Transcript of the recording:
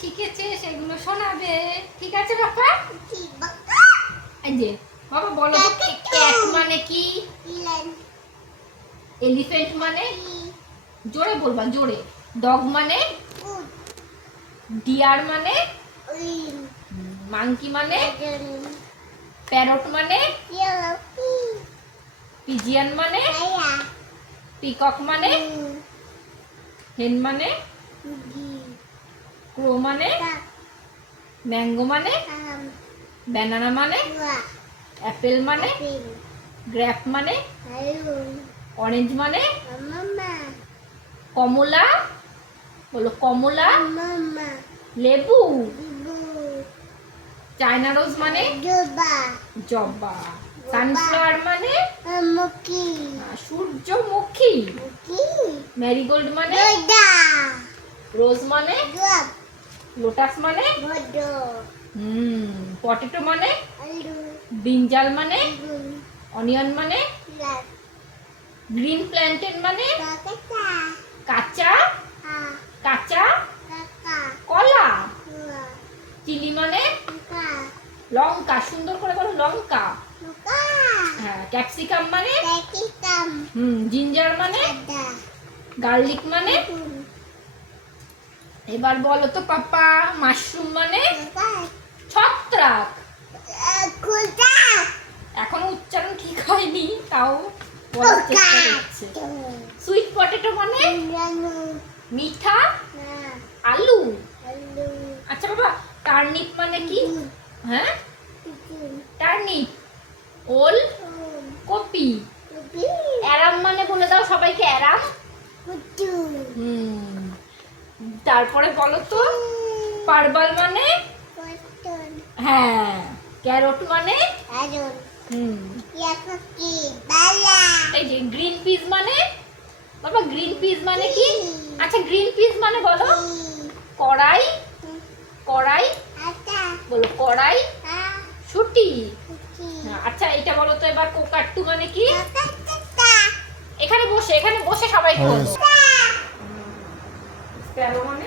শিখেছে সেগুলো শোনাবে, ঠিক আছে বাবা? এই যে বাবা বলো তো, ক্যাট মানে কি? এলিফ্যান্ট মানে? জোরে বলবা, জোরে। ডগ মানে? ডিয়ার মানে? মাংকি মানে? প্যারট মানে? পিজিয়ান মানে? পিকক মানে? হেন মানে? ক্রো মানে? ম্যাঙ্গো মানে? ব্যানানা মানে? অ্যাপেল মানে? গ্রেপ মানে? অরেঞ্জ মানে? কমলা, বলো কমলা। লেবু। চায়না রোজ মানে? জবা। সানফ্লাওয়ার মানে? সূর্যমুখী। ম্যারিগোল্ড মানে? রোজ মানে? লোটাস মানে? পটেটো মানে? ব্রিঞ্জাল মানে? অনিয়ন মানে? গ্রিন প্ল্যান্টেন মানে? কাঁচা। কাঁচা কলা। চিলি মানে? লঙ্কা। সুন্দর করে বলো, লঙ্কা। হ্যাঁ। ক্যাপসিকাম মানে? জিঞ্জার মানে? গার্লিক মানে? এবার বলো তো পাপা, মাশরুম মানে? ছত্রাক। এখনো উচ্চারণ ঠিক হয়নি, তাও বলার চেষ্টা করছে। সুইট পটেটো মানে? মিঠা আলু। আচ্ছা বাবা, টার্নিপ মানে কি? হ্যাঁ, টার্নিপ। ওল কপি। অ্যারাম মানে বলে দাও সবাইকে, অ্যারাম। তারপরে বলো তো, পার্বল মানে? হ্যাঁ। ক্যারট মানে? এই যে গ্রিন পিস মানে? বাবা গ্রিন পিস মানে কি? আচ্ছা গ্রিন পিস মানে বলো। কড়াই। কড়াই বলো, কড়াই। শুটি। আচ্ছা এটা বলো তো এবার, কোকাট্টু মানে কি? এখানে বসে সবাইকে বলো। স্প্যারো মানে?